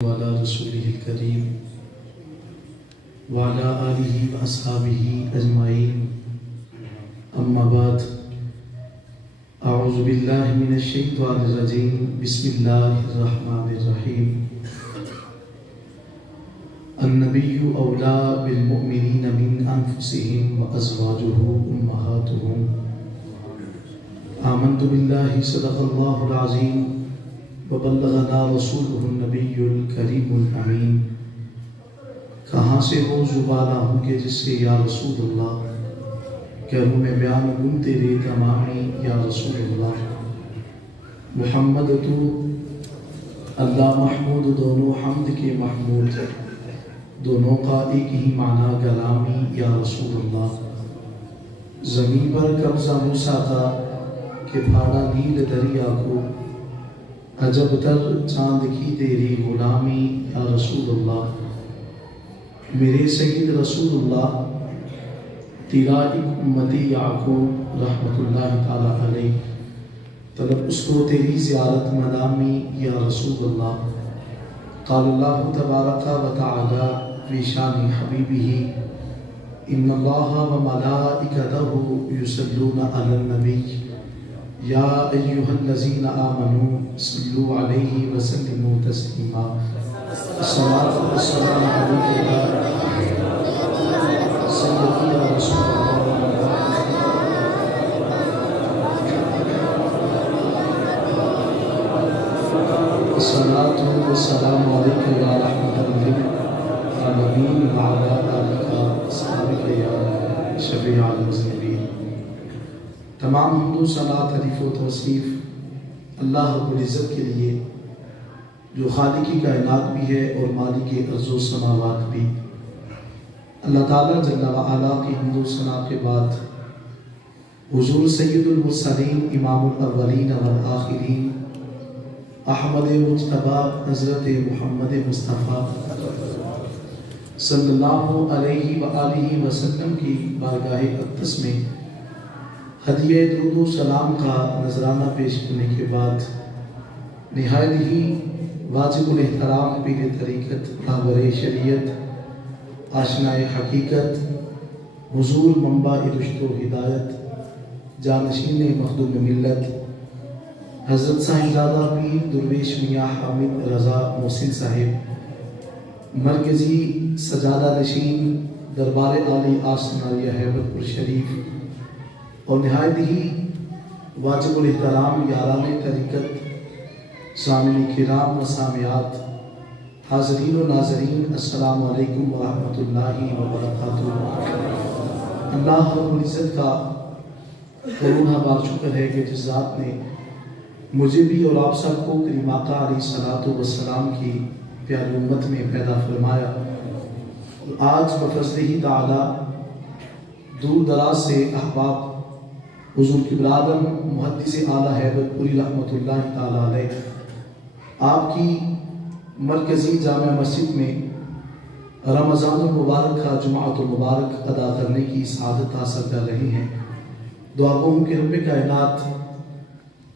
وعلى رسوله الكريم وعلى آله وأصحابه أجمعين أما بعد أعوذ بالله من الشيطان الرجيم بسم الله الرحمن الرحيم النبي أولى بالمؤمنين من أنفسهم وأزواجه أمهاتهم آمنت بالله صدق الله العظيم وبلغنا رسوله النبی الکریم الامین۔ کہاں سے ہو زبانہ ہوں کہ جس سے یا رسول اللہ کروں میں بیان گن تیرے تمامی یا رسول اللہ۔ محمد تو اللہ محمود دونوں حمد کے محمود، دونوں کا ایک ہی معنی کلامی یا رسول اللہ۔ زمین پر قبضہ موسیٰ کا کہ پھاڑا نیل دریا کو، عجب تر چاند کی تیری غلامی یا رسول اللہ۔ میرے سید رسول اللہ تیرا ایک امتی یعقوب رحمت اللہ تعالی علیہ، طلب اس کو تیری زیارت مدامی یا رسول اللہ۔ قال اللہ تبارک و تعالی فی شان حبیبہ ان اللہ و ملائکتہ یصلون علی النبی یا ایہا الذین آمنوا صلوا علیہ وسلموا تسلیما۔ الصلاۃ والسلام علیک یا سیدی یا رسول اللہ۔ الصلاۃ والسلام علیک یا رحمۃ للعالمین وعلی آلک واصحابک یا شفیع المذنبین۔ تمام حمد و ثنا تعریف و توصیف اللہ رب العزت کے لیے، جو خالق کائنات بھی ہے اور مالک ارض و سماوات بھی۔ اللہ تعالیٰ جل وعلا کی حمد و ثنا کے بعد حضور سید المرسلین امام الاولین والآخرین احمد مجتبیٰ حضرت محمد مصطفیٰ صلی اللہ علیہ وآلہ وسلم کی بارگاہ اقدس میں ہدیہ درود و سلام کا نذرانہ پیش کرنے کے بعد نہایت ہی واجب الاحترام پیر طریقت، رہبر شریعت، آشنائے حقیقت، حضور منبع رشد و ہدایت، جانشین مخدوم ملت حضرت صاحبزادہ پیر درویش میاں حامد رضا محسن صاحب، مرکزی سجادہ نشین دربار عالی آستانیہ ہیبت پور شریف، اور نہایت ہی واجب الاحترام یاران طریقت، سامعین کرام و سامعات، حاضرین و ناظرین، السلام علیکم ورحمۃ اللہ وبرکاتہ۔ اللہ رب العزت کا کروڑ بار شکر ہے کہ جس ذات نے مجھے بھی اور آپ سب کو کریم آقا علیہ الصلوۃ والسلام کی پیاری امت میں پیدا فرمایا، اور آج بفضلہ تعالی دور دراز سے احباب حضور قبلہ اعظم محدث اعلیٰ ہیبت پوری رحمۃ اللہ تعالی علیہ آپ کی مرکزی جامع مسجد میں رمضان المبارک کا جمعۃ المبارک ادا کرنے کی سعادت حاصل کر رہے ہیں۔ دعا گو کہ رب کائنات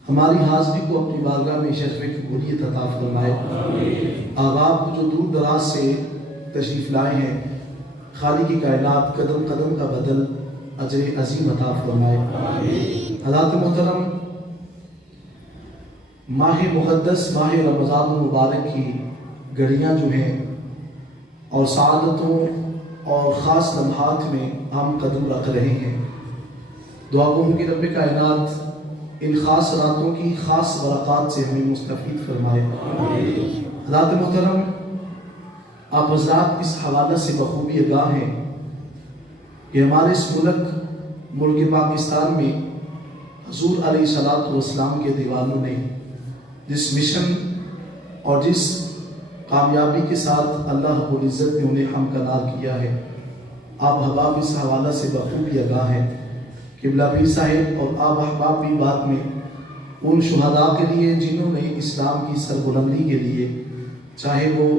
ہماری حاضری کو اپنی بارگاہ میں شرف قبولیت عطا فرمائے۔ احباب جو دور دراز سے تشریف لائے ہیں، خالق کائنات قدم قدم کا بدل اجر عظیم عطا فرمائے۔ حضرات محترم، ماہ مقدس ماہ رمضان المبارک کی گھڑیاں جو ہیں اور سعادتوں اور خاص لمحات میں ہم قدم رکھ رہے ہیں۔ دعا گو کہ رب کائنات ان خاص راتوں کی خاص برکات سے ہمیں مستفید فرمائے۔ حضرات محترم، آپ حضرات اس حوالہ سے بخوبی آگاہ ہیں کہ ہمارے اس ملک پاکستان میں حضور علیہ السلام کے دیوانوں نے جس مشن اور جس کامیابی کے ساتھ اللہ رب العزت نے انہیں ہمکنار کیا ہے، آپ احباب اس حوالہ سے بخوبی آگاہ ہیں۔ قبلہ پیر صاحب اور آپ احباب بھی بعد میں ان شہداء کے لیے جنہوں نے اسلام کی سربلندی کے لیے، چاہے وہ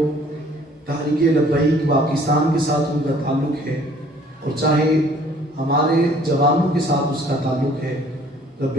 تحریک لبیک پاکستان کے ساتھ ان کا تعلق ہے اور چاہے ہمارے جوانوں کے ساتھ اس کا تعلق ہے، رب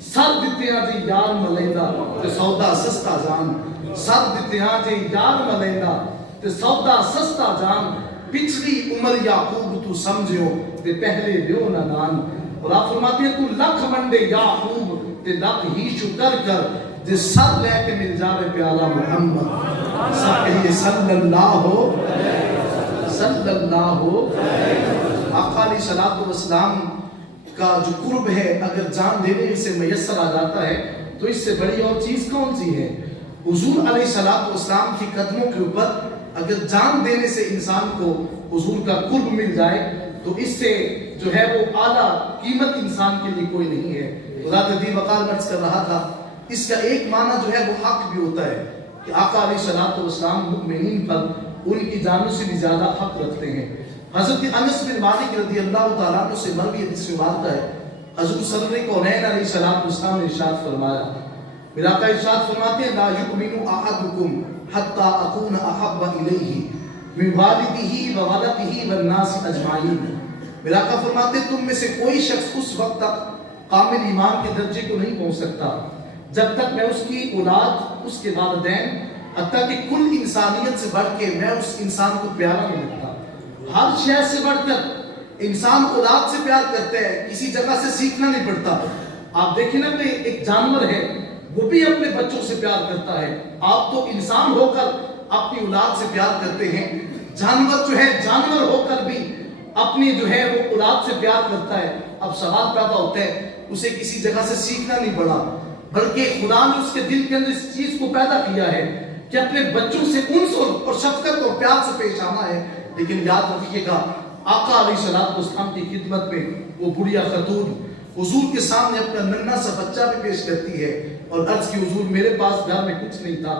سر دتیاں جی یار ملیندا تے سودا سستا جان سر دتیاں جی یار ملیندا تے سودا سستا جان پچھلی عمر یعقوب تو سمجھو تے پہلے دیو نادان اور آپ فرماتے ہیں تو لکھ منڈے یعقوب تے لکھ ہی شکر کر جے سر لے کے مل جاوے پیارا محمد سب کہیے صلی اللہ آقا علیہ الصلوۃ والسلام کا جو قرب ہے اگر جان دینے سے میسر آ جاتا ہے تو اس سے بڑی اور چیز کون سی ہے؟ حضور علیہ الصلوۃ والسلام کی قدموں کے اوپر اگر جان دینے سے انسان کو حضور کا قرب مل جائے تو اس سے جو ہے وہ اعلیٰ قیمت انسان کے لیے کوئی نہیں ہے۔ خدا تدی وقار مرض کر رہا تھا اس کا ایک معنی جو ہے وہ حق بھی ہوتا ہے کہ آقا علیہ الصلوۃ والسلام مؤمنین پر ان کی جانوں سے بھی زیادہ حق رکھتے ہیں۔ حضرت انس بن مالک رضی اللہ تعالیٰ عنہ سے مروی حدیث میں واقع ہے حضور صلی اللہ علیہ وسلم نے ارشاد فرمایا، میرا آقا ارشاد فرماتے ہیں لا یؤمن احدکم حتی اکون احب الیہ من والدہ وولدہ والناس اجمعین۔ میرا آقا فرماتے ہیں تم میں سے کوئی شخص اس وقت تک کامل ایمان کے درجے کو نہیں پہنچ سکتا جب تک میں اس کی اولاد، اس کے والدین، حتیٰ کہ کل انسانیت سے بڑھ کے میں اس انسان کو پیارا نہیں لگتا۔ ہر شے سے بڑھ کر انسان اولاد سے پیار کرتے ہیں، کسی جگہ سے سیکھنا نہیں پڑتا۔ آپ دیکھیں نا کہ ایک جانور ہے وہ بھی اپنے بچوں سے پیار کرتا ہے، آپ تو انسان ہو کر اپنی اولاد سے پیار کرتے ہیں، جانور جو ہے جانور ہو کر بھی اپنی جو ہے وہ اولاد سے پیار کرتا ہے۔ اب سوال پیدا ہوتا ہے اسے کسی جگہ سے سیکھنا نہیں پڑا بلکہ خدا نے اس کے دل کے اندر اس چیز کو پیدا کیا ہے کہ اپنے بچوں سے انس اور شفقت اور پیار سے پیش آنا ہے۔ لیکن یاد رکھیے گا آقا علیہ الصلوۃ والسلام کی خدمت میں وہ بڑھیا خاتون حضور کے سامنے اپنا ننھا سا بچہ بھی پیش کرتی ہے اور عرض کی حضور میرے پاس گھر میں کچھ نہیں تھا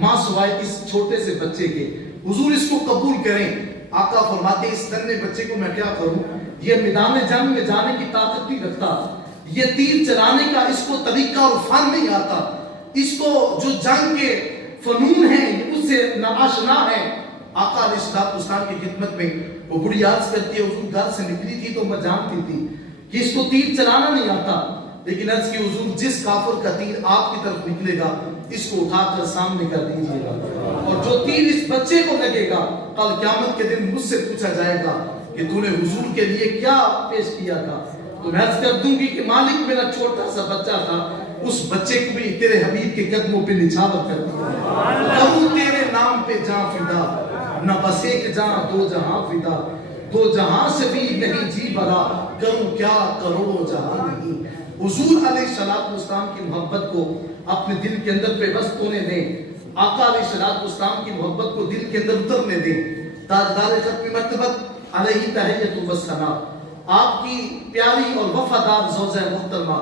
ماں سوائے اس چھوٹے سے بچے کے، حضور اس کو قبول کریں۔ آقا فرماتے اس ننھے بچے کو میں کیا کروں، یہ میدان جنگ میں جانے کی طاقت نہیں رکھتا، یہ تیر چلانے کا اس کو طریقہ اور فن نہیں آتا، اس کو جو جنگ کے فنون ہیں اس سے ناآشنا ہے۔ آقا علیہ الصلوۃ والسلام کی خدمت میں وہ بڑی عرض کرتی ہے حضور گھر سے نکلی تھی تو میں جانتی تھی کہ اس کو تیر چلانا نہیں آتا، لیکن عرض کی حضور جس کافر کا تیر آپ کی طرف نکلے گا اس کو اٹھا کر سامنے کر دیجیے گا، اور جو تیر اس بچے کو لگے گا کل قیامت کے دن مجھ سے پوچھا جائے گا کہ تو نے حضور کے لیے کیا پیش کیا تھا، تو میں عرض کر دوں گی کہ مالک میرا چھوٹا سا بچہ تھا، اس بچے کو بھی تیرے حبیب کے قدموں پہ نچھاور کر دیا، کروں تیرے نام پہ جان فدا، نہ بس ایک جہاں دو جہاں فدا، دو جہاں سے بھی نہیں جی بھرا، کروں کیا کروڑوں جہاں نہیں۔ حضور علیہ الصلوۃ والسلام کی محبت کو اپنے دل کے اندر پہ بست ہونے دیں، آقا علیہ الصلوۃ والسلام کی محبت کو دل کے اندر اترنے دیں۔ تاجدار ختم مرتبت علیہ تحیت و ثنا، آپ کی پیاری اور وفادار زوجہ محترمہ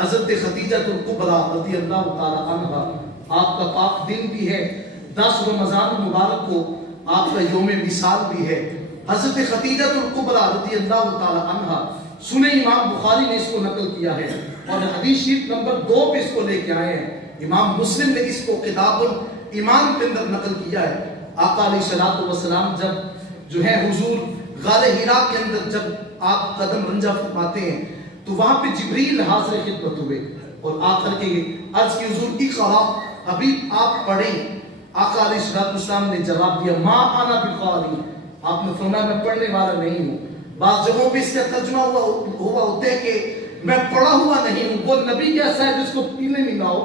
حضرت خدیجہ الکبریٰ رضی اللہ تعالی عنہا، آپ کا پاک دن بھی ہے، 10 رمضان مبارک کو آپ کا یوم وصال بھی ہے۔ حضرت خدیجہ الکبریٰ رضی اللہ تعالی عنہا، سنیں امام بخاری نے اس کو نقل کیا ہے اور حدیث شریف نمبر 2 پہ اس کو لے کے آئے ہیں، امام مسلم نے اس کو کتاب الایمان کے اندر نقل کیا ہے۔ آقا علیہ الصلوۃ والسلام جب جو ہے حضور غار حراء کے اندر جب آپ قدم رنجہ فرماتے ہیں تو وہاں پہ جبریل حاضر خدمت ہوئے اور آخر کے عرض کی حضور اقرا، حبیب آپ پڑھیں۔ آقا علیہ الصلوۃ والسلام نے جواب دیا ما انا بقاری، آپ نے فرمایا میں پڑھنے والا نہیں ہوں۔ بعض جگہوں پہ اس کا ترجمہ ہوا ہوتا ہے کہ میں پڑھا ہوا نہیں ہوں، وہ نبی کیسا ہے جس کو پینے نہیں نہ ہو۔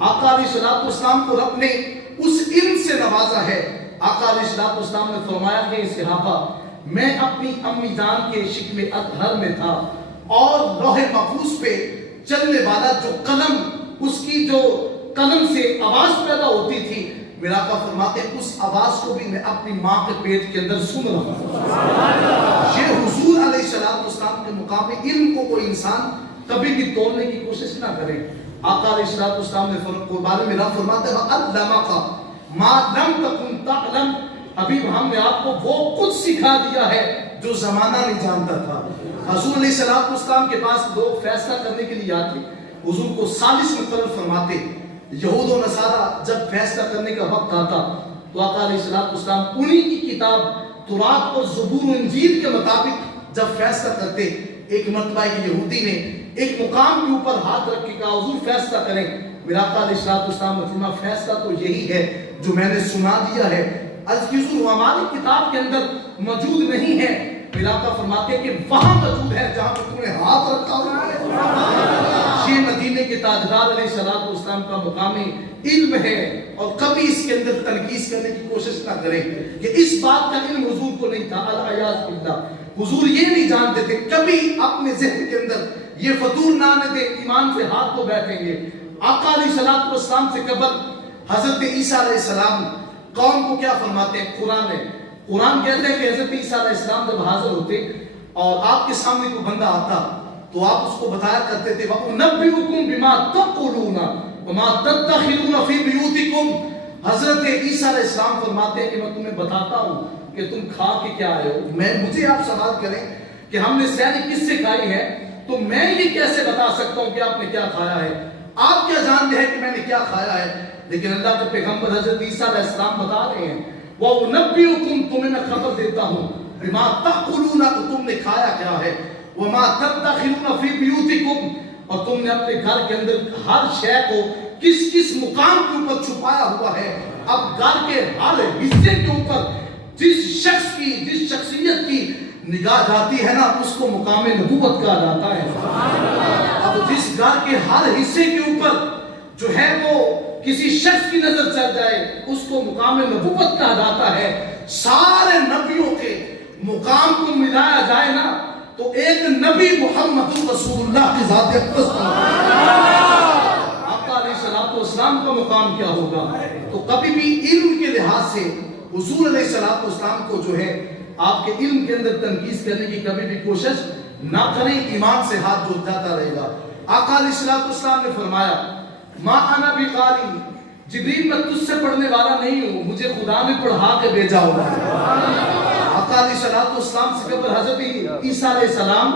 آقا علیہ الصلوۃ والسلام کو رب نے اس علم سے نوازا ہے۔ آقا علیہ الصلوۃ والسلام نے فرمایا کہ صحابہ میں اپنی امی جان کے شکم اطہر میں تھا اور لوح محفوظ پہ چلنے والا جو قلم، اس کی جو قلم سے آواز پیدا ہوتی تھی، میرا آقا فرماتے ہیں اس آواز کو بھی میں اپنی ماں کے پیٹ کے اندر سن رہا ہوں۔ یہ حضور علیہ الصلوۃ والسلام کے مقام علم کو کوئی انسان کبھی بھی توڑنے کی کوشش نہ کرے۔ آقا علیہ الصلوۃ والسلام نے بارے میں رب فرماتے ہیں علمک ما لم تکن تعلم، حبیب ہم نے آپ کو وہ کچھ سکھا دیا ہے جو زمانہ نہیں جانتا تھا۔ حضور علیہ الصلوۃ والسلام کے پاس لوگ فیصلہ کرنے کے لیے آتے، حضور کو ثالث مقرر فرماتے۔ یہود و نصارہ جب فیصلہ کرنے کا وقت آتا تو آقا علیہ الصلوۃ والسلام انہی کی کتاب تورات اور زبور و انجیل کے مطابق جب فیصلہ کرتے۔ ایک مرتبہ ایک یہودی نے ایک مقام کے اوپر ہاتھ رکھ کے کہا حضور فیصلہ کریں. میرا آقا علیہ السلام نے فرمایا فیصلہ تو یہی ہے جو میں نے سنا دیا ہے. عرض کی حضور ہماری کتاب کے اندر موجود نہیں ہے. میرا آقا فرماتے ہیں کہ وہاں موجود ہے جہاں پر تم نے ہاتھ رکھا ہوا ہے. یہ مدینے کے تاجدار علیہ السلام کا مقامی علم ہے اور کبھی اس کے اندر تنقیص کرنے کی کوشش نہ کریں کہ اس بات کا علم حضور کو نہیں تھا. العیاذ باللہ حضور یہ نہیں جانتے تھے. کبھی اپنے ذہن کے اندر یہ فطور نہ آنے دے ایمان سے ہاتھ کو بیٹھیں گے. آقا علیہ السلام سے قبل حضرت عیسیٰ علیہ السلام قوم کو کیا فرماتے ہیں؟ قرآن کہتے ہیں کہ حضرت عیسیٰ علیہ السلام جب حاضر ہوتے اور آپ کے سامنے کوئی بندہ آتا تو آپ اس کو بتایا کرتے تھے وَأُنَبِّئُكُم بِمَا تَقُولُونَ وَمَا تَتَّخِذُونَ فِي بُيُوتِكُمْ. حضرت عیسیٰ علیہ السلام فرماتے ہیں کہ میں تمہیں بتاتا ہوں کہ تم کھا کے کیا آئے ہو. مجھے آپ سوال کریں کہ ہم نے سحری کس سے کھائی ہے تو میں یہ کیسے بتا سکتا ہوں کہ آپ نے کیا کھایا ہے؟ آپ کیا جانتے ہیں کہ میں نے کیا کھایا ہے؟ لیکن اللہ کے پیغمبر حضرت عیسیٰ علیہ السلام بتا رہے ہیں وَأُنَبِّئُكُم تمہیں میں خبر دیتا ہوں بِمَا تَأْكُلُونَ تم نے کھایا کیا ہے وَمَا تَتَّخِذُونَ فِي بِيُوتِكُمْ اور تم نے اپنے گھر کے اندر ہر شے کو کس کس مقام کے اوپر چھپایا ہوا ہے. اب گھر کے ہر حصے کے اوپر جس شخص کی جس شخصیت کی نگاہ جاتی ہے نا اس کو مقام نبوت کہا جاتا ہے. اب جس گھر کے ہر حصے کے اوپر جو ہے وہ کسی شخص کی نظر چل جائے اس کو مقام نبوت کہا جاتا ہے. سارے نبیوں کے مقام کو ملایا جائے نا تو ایک نبی محمد رسول اللہ کی ذات اقدس آقا علیہ السلام کا مقام کیا ہوگا. تو کبھی بھی علم کے لحاظ سے حضور علیہ السلام کو جو ہے آپ کے علم کے اندر تنقیص کرنے کی کبھی بھی کوشش نہ کریں. ایمان سے ہاتھ جوڑ جاتا رہے گا. آقا علیہ السلام نے فرمایا ما انا بقاری جبریل میں تجھ سے پڑھنے والا نہیں ہوں مجھے خدا نے پڑھا کے بھیجا ہوگا. آقا علیہ السلام سے قبل حضرت عیسیٰ علیہ السلام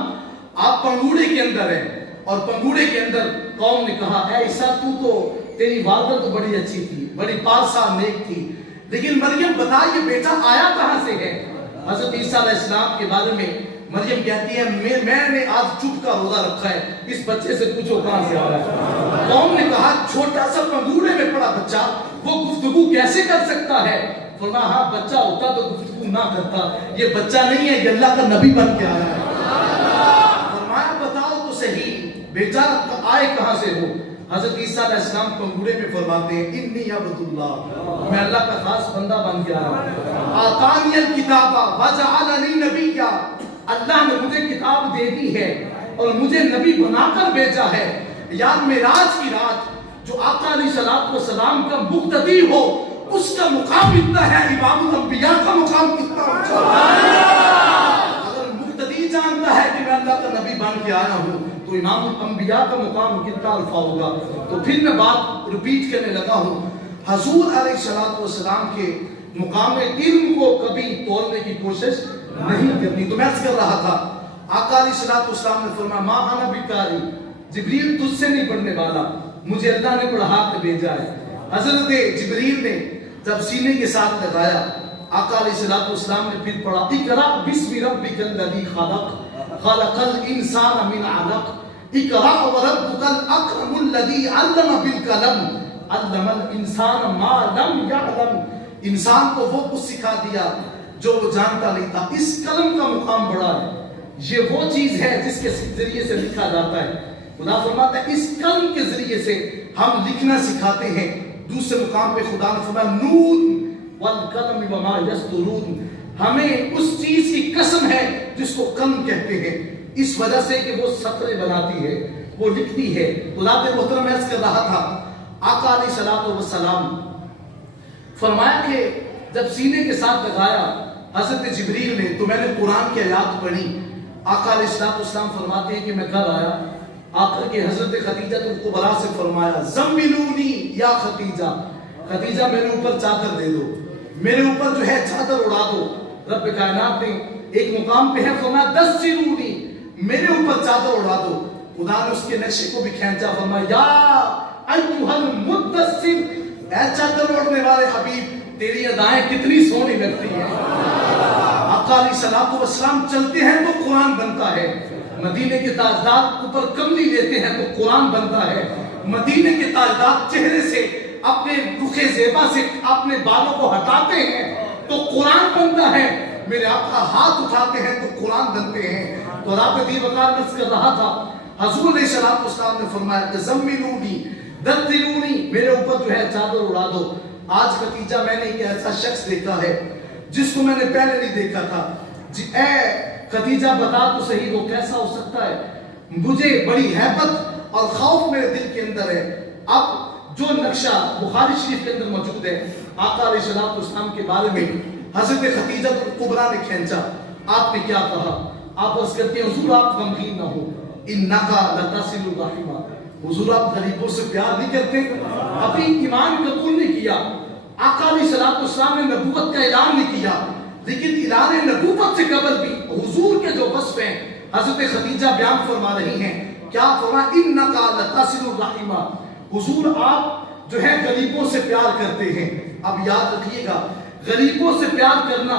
آپ پنگوڑے کے اندر ہیں اور پنگوڑے کے اندر قوم نے کہا اے عیسیٰ تو تیری والدہ تو بڑی اچھی تھی بڑی پارسا نیک تھی لیکن مریم بتا یہ بیٹا آیا کہاں سے ہے؟ حضرت عیسیٰ علیہ السلام کے بارے میں مریم کہتی ہے میں نے آج چپ کا روزہ رکھا ہے اس بچے سے پوچھو کہاں سے آ رہا ہے. قوم نے کہا چھوٹا سا پنگوڑے میں پڑا بچہ وہ گفتگو کیسے کر سکتا ہے؟ فرمایا ہاں بچہ ہوتا تو گفتگو نہ کرتا. یہ بچہ نہیں ہے یہ اللہ کا نبی بن کے آیا ہے. فرمایا بتاؤ تو صحیح بیٹا آئے کہاں سے ہو؟ حضرت عیسیٰ علیہ السلام پنگوڑے میں فرماتے ہیں انی عبد اللہ میں اللہ کا خاص بندہ بن کے آیا ہوں. آتانی الکتاب وجعلنی نبیا اللہ نے مجھے کتاب دے دی ہے اور مجھے نبی بنا کر بھیجا ہے. یار معراج کی رات جو آقا علیہ السلام کا مقتدی ہو اس کا مقام اتنا ہے امام الانبیاء کا مقام کتنا اونچا ہے. اگر مقتدی جانتا ہے کہ میں اللہ کا نبی بن کے آیا ہوں تو امام الانبیاء کا مقام کتنا الفا ہوگا. تو پھر میں بات ریپیٹ کرنے لگا ہوں حضور علیہ السلام کے مقام علم کو کبھی توڑنے کی کوشش نہیں کرنی. تو میں عرض کر رہا تھا آقا علیہ السلام نے فرمایا ما انا بقاری جبریل تجھ سے نہیں پڑھنے والا مجھے اللہ نے پڑھا کے بھیجا ہے. حضرت جبریل نے جب سینے کے ساتھ لگایا آقا علیہ السلام نے پھر پڑھا اقرا بسم ربک الذی خلق خلق الانسان من علق اقرا وربک الاکرم الذی علم بالقلم علم الانسان ما لم یعلم. انسان کو وہ کچھ سکھا دیا جو وہ جانتا نہیں تھا. اس قلم کا مقام بڑا ہے. یہ وہ چیز ہے جس کے ذریعے سے لکھا جاتا ہے. خدا فرماتا ہے اس قلم کے ذریعے سے ہم لکھنا سکھاتے ہیں. دوسرے مقام پہ خدا نے فرمایا نون والقلم وما یسطرون ہمیں اس چیز کی قسم ہے جس کو قلم کہتے ہیں اس وجہ سے کہ وہ سطریں بناتی ہے وہ لکھتی ہے. خدا محترم عرض کر رہا تھا آقا علیہ السلام فرمایا کہ جب سینے کے ساتھ لگایا حضرت جبریل نے تو میں نے قرآن کی آیات پڑھی. آقا علیہ السلام فرماتے ہیں کہ میں گھر آیا آخر کے حضرت خدیجہ کبریٰ سے فرمایا زملونی یا خدیجہ خدیجہ میرے اوپر چادر دے دو میرے اوپر جو ہے چادر اڑا دو. رب کائنات نے ایک مقام پہ ہے فرمایا دسرونی میرے اوپر چادر اڑا دو. خدا نے اس کے نقشے کو بھی کھینچا فرمایا یا ایھا المدثر اے چادر اڑنے والے حبیب تیری ادائیں کتنی سونی لگتی ہیں. آقا علیہ السلام چلتے ہیں تو قرآن بنتا ہے مدینے کے تاجدار اوپر کملی لیتے ہیں تو قرآن بنتا ہے، مدینے کے تاجدار چہرے سے اپنے رخ زیبا سے اپنے بالوں کو ہٹاتے ہیں تو قرآن بنتا ہے، میرے آقا ہاتھ اٹھاتے ہیں تو قرآن بنتے ہیں۔ تو رات دی وقار مرض کر رہا تھا، حضور علیہ السلام نے فرمایا کہ زملونی دردلونی، میرے اوپر جو ہے چادر اڑا دو۔ آج ختیجہ میں نے ایک ایسا شخص دیکھا ہے جس کو میں نے پہلے نہیں دیکھا تھا، جی اے ختیجہ بتا تو صحیح وہ کیسا ہو سکتا ہے؟ مجھے بڑی ہیبت اور خوف میرے دل کے اندر ہے۔ اب جو نقشہ بخاری شریف کے اندر موجود ہے آقا علیہ السلام کے بارے میں، حضرت ختیجہ کبریٰ نے کھینچا، آپ نے کیا کہا؟ آپ عرض کرتے ہیں حضور آپ غمگین نہ ہو، انکا لتصل الرحمہ، حضور آپ غریبوں سے پیار نہیں کرتے؟ ابھی ایمان قبول نہیں کیا، آقا علیہ السلام نے نبوت کا اعلان نہیں کیا، لیکن اعلان نبوت سے قبل بھی حضور کے جو وصف ہیں حضرت ختیجہ بیان فرما رہی ہیں، کیا فرما انکا لتصل الرحمہ، حضور آپ جو ہے غریبوں سے پیار کرتے ہیں۔ اب یاد رکھیے گا غریبوں سے پیار کرنا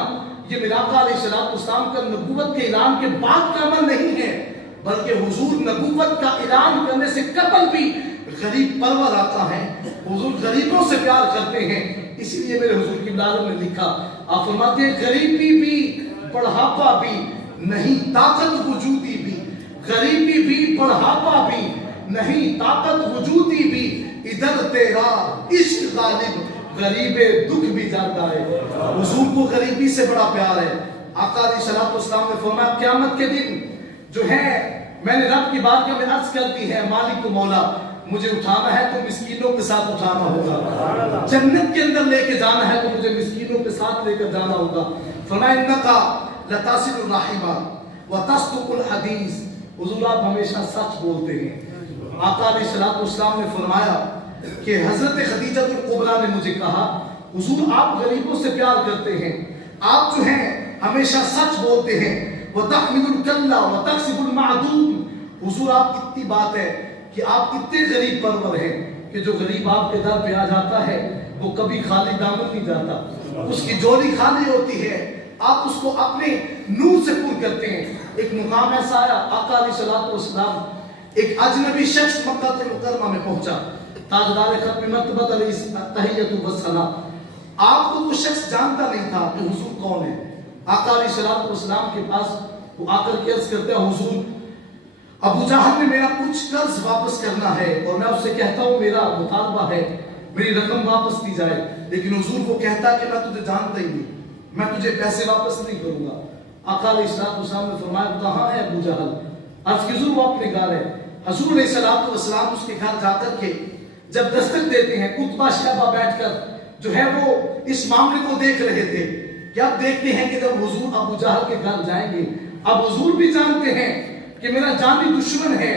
یہ میرا آقا علیہ السلام کا نبوت کے اعلان کے بعد کا عمل نہیں ہے، بلکہ حضور نبوت کا اعلان کرنے سے قبل بھی غریب پرور آقا ہیں، حضور غریبوں سے پیار کرتے ہیں۔ اسی لیے میرے حضور کی عالم نے لکھا، آپ فرماتے ہیں غریبی بھی بڑھاپا بھی نہیں طاقت وجودی بھی، غریبی بھی بڑھاپا بھی نہیں طاقت وجودی بھی، ادھر تیرا عشق غالب غریب دکھ بھی جانتا ہے۔ حضور کو غریبی سے بڑا پیار ہے۔ آقا علیہ السلام نے فرمایا قیامت کے دن جو ہے میں نے رب کی بارگاہ میں عرض کرتی ہے مالک و مولا مجھے اٹھانا ہے تو مسکینوں کے ساتھ اٹھانا ہوگا، جنت کے اندر لے کے جانا ہے تو مجھے مسکینوں کے ساتھ لے کر جانا ہوگا۔ فرمایا انکا لتصل الرحمہ وتصدق الحدیث، حضور آپ ہمیشہ سچ بولتے ہیں۔ آقا علیہ السلام نے فرمایا کہ حضرت خدیجہ کبریٰ نے مجھے کہا حضور آپ غریبوں سے پیار کرتے ہیں، آپ جو ہیں ہمیشہ سچ بولتے ہیں، وَتَحْمِلُ الْكَلَّ وَتَقْسِبُ الْمَعْدُومِ، حضور آپ اتنی بات ہے کہ آپ اتنے غریب پرور ہیں کہ جو غریب آپ کے در پہ آ جاتا ہے وہ کبھی خالی دامن نہیں جاتا، اس کی جولی خالی ہوتی ہے، آپ اس کو اپنے نور سے پر کرتے ہیں۔ ایک مقام ایسا آیا آقا علیہ السلام ایک اجنبی شخص مکہ مکرمہ میں پہنچا، تاجدار ختم مرتبت علیہ التحیۃ والثناء، آپ کو وہ شخص جانتا نہیں تھا کہ حضور کون ہے۔ آقا علیہ السلام کے پاس وہ آ کر کے عرض کرتے ہیں حضور ابو جہل نے میرا کچھ قرض واپس کرنا ہے اور میں اس سے کہتا ہوں میرا مطالبہ ہے میری رقم واپس دی جائے، لیکن حضور کو کہتا ہے کہ میں تجھے جانتا ہی نہیں، میں تجھے پیسے واپس نہیں کروں گا۔ آقا علیہ السلام نے فرمایا کہاں ہے ابو جہل؟ عرض کی حضور وہ اپنے گھر ہے۔ حضور علیہ السلام اس کے گھر جا کر کے جب دستک دیتے ہیں، عتبہ شیبہ بیٹھ کر جو ہے وہ اس معاملے کو دیکھ رہے تھے کہ اب دیکھتے ہیں کہ جب حضور ابو جہل کے گھر جائیں گے، اب حضور بھی جانتے ہیں کہ میرا جانی دشمن ہے،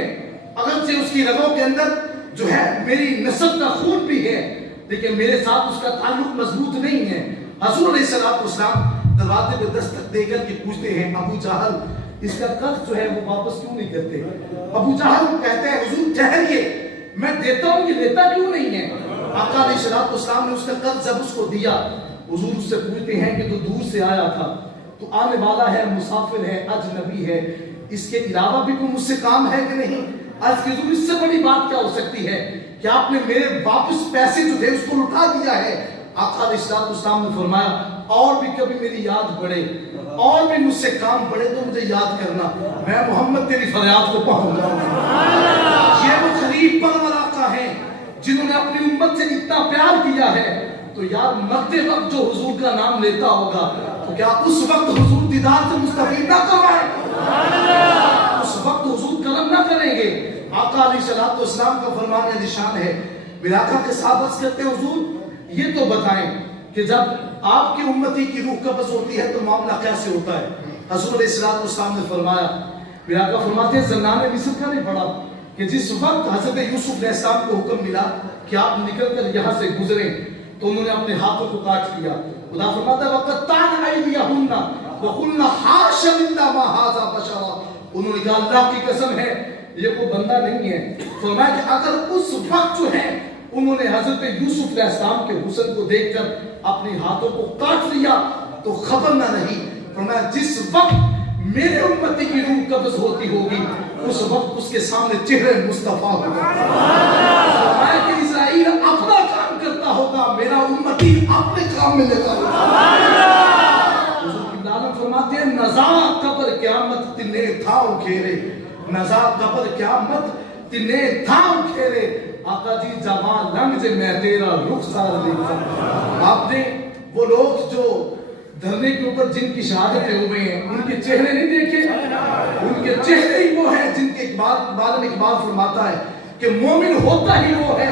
اگرچہ اس کی رگوں کے اندر جو ہے میری نسب کا خون بھی ہے لیکن میرے ساتھ اس کا تعلق مضبوط نہیں ہے۔ حضور علیہ السلام دروازے پہ دستک دے کر کے پوچھتے ہیں ابو جہل اس کا قرض جو ہے وہ واپس کیوں نہیں کرتے؟ ابو جہل کہتے ہیں حضور ٹھہریے میں دیتا ہوں، یہ دیتا کیوں نہیں ہے؟ آقا علیہ السلام نے اس کا قرض جب اس کو دیا، حضور اس سے پوچھتے ہیں کہ تو دور سے آیا تھا، تو آنے والا ہے، مسافر ہے، اجنبی ہے، اس کے علاوہ بھی کوئی مجھ سے کام ہے کہ نہیں؟ عرض کی حضور اس سے بڑی بات کیا ہو سکتی ہے کہ آپ نے میرے واپس پیسے جو تھے اس کو لوٹا دیا ہے۔ آقا علیہ السلام نے فرمایا اور بھی کبھی میری یاد بڑھے اور بھی مجھ سے کام بڑھے تو مجھے یاد کرنا، میں محمد تیری فریاد کو پہنچ جاؤں گا۔ یہ وہ غریب پرور آقا ہیں جنہوں نے اپنی امت سے اتنا پیار کیا ہے، تو یار مرتے وقت جو حضور کا نام لیتا ہوگا تو کیا اس وقت حضور دیدار سے مستفید نہ کروائے؟ اس وقت حضور کرم نہ کریں گے؟ آقا علیہ السلام کا فرمان نشان ہے، میرے آقا کے صحابہ کہتے ہیں حضور یہ تو بتائیں کہ جب آپ کی امتی کی روح قبض ہوتی ہے تو معاملہ کیسے ہوتا ہے؟ حضور علیہ السلام نے فرمایا، میرے آقا فرماتے ہیں زنان مصر کا نہیں پڑھا کہ جس وقت حضرت یوسف علیہ السلام کو حکم ملا کہ آپ نکل کر یہاں سے گزریں تو انہوں نے اپنے ہاتھوں کو کاٹ لیا۔ خدا فرماتا ہے وَقَطَّعْنَ أَيْدِيَهُنَّ وَقُلْنَا حَاشَ لِلَّهِ مَا هَٰذَا بَشَرًا، انہوں نے کہا اللہ کی قسم ہے یہ کوئی بندہ نہیں ہے۔ فرمایا کہ اگر اس وقت جو ہے انہوں نے حضرت یوسف علیہ السلام کے حسن کو دیکھ کر اپنے ہاتھوں کو کاٹ لیا تو خبر نہ رہی۔ فرمایا جس وقت میرے امتی کی روح قبض ہوتی ہوگی کے سامنے چہرے مصطفیٰ ہوگا. فرمایا کہ اسرائیل اپنا کام کرتا ہوگا, میرا امتی اپنے کام میں لگا ہوگا. حضور کی عالم فرماتے ہیں نزا قبر قیامت تنے تھاؤ گھیرے, نزا قبر قیامت تنے تھاؤ گھیرے. آقا جی جوان لنگ سے میں تیرا رخسار دیکھا. آپ نے وہ لوگ جو دھرنے کے اوپر جن کی شہادتیں ہوئے ہیں ان کے چہرے نہیں دیکھے, ان کے چہرے ہی وہ ہیں جن کے بارے میں اقبال فرماتا ہے کہ مومن ہوتا ہی وہ ہے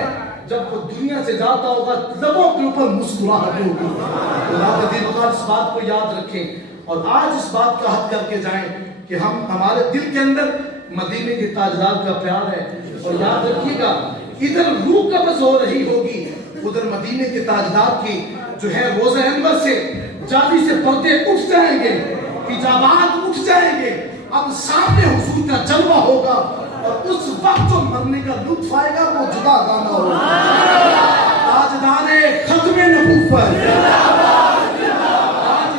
جب وہ دنیا سے جاتا ہوگا لبوں کے اوپر مسکراہٹ ہوگی. اللہ کا دین وقت اس بات کو یاد رکھیں اور آج اس بات کا حد کر کے جائیں کہ ہمارے دل کے اندر مدینے کے تاجدار کا پیار ہے. اور یاد رکھیے گا ادھر روح قبض ہو رہی ہوگی, ادھر مدینے کے تاجدار کی جو ہے روزہ انور سے جادی سے پردے اٹھ جائیں گے, حجابات اٹھ جائیں گے. اب سامنے حضور کا جلوہ ہوگا اور اس وقت جو مرنے کا لطف آئے گا وہ جدا گانا ہوگا. تاجدار ختم نبوت,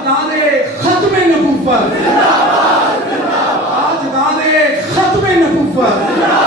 تاجدار ختم نبوت, تاجدار ختم نبوت.